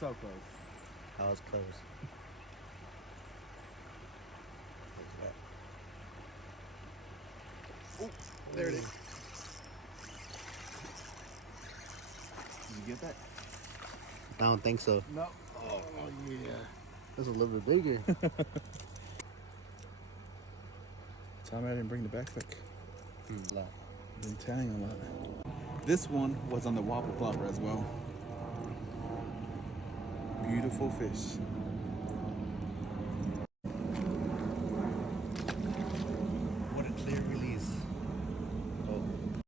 so close. I was close. Oh, there it is. Did you get that? I don't think so. No. Oh, yeah. That's a little bit bigger. Tell me I didn't bring the backpack. Nah. I've been tanning a lot. This one was on the wobble plopper as well. Beautiful fish.